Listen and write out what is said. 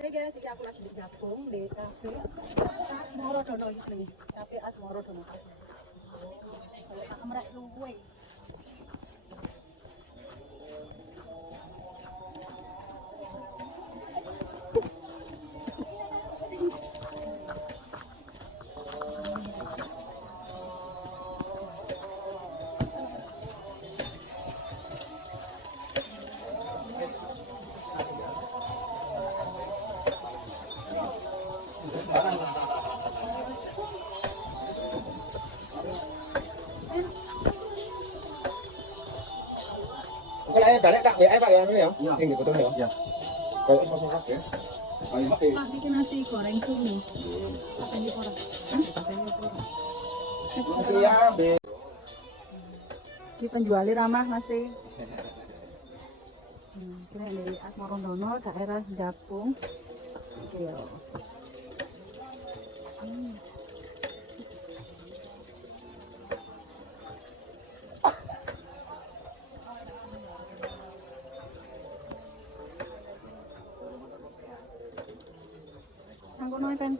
Hey guys, iki aku lagi di Japung di kafe Asmorodono iki sini. Kafe Asmorodono. Merek luwe. Kalau ayah balik tak WA Pak ya ini ya? Iya. Sing dipotong ya? Iya. Kalau semua kabeh. Ayo Pak. Pak, bikin nasi goreng cumi. Apa ini orang? Oke ya, Be. Ini penjualnya ramah nasi. Ini dari Asmorodono, daerah Japung. Oke ya. Ang kuno pen.